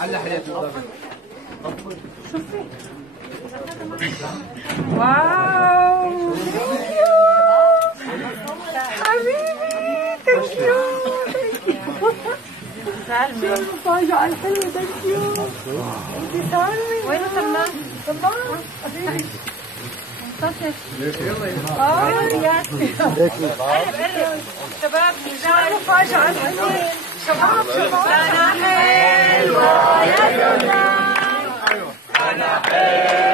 على حياتي. واو حبيبي ثانك يو سالمي المفاجأة الحلوة ثانك يو انتي سالمي وين سلمان؟ سلمان حبيبي منتصر شباب ميزان المفاجأة الحلوة شباب أنا حلوة يا سلام أنا حلوة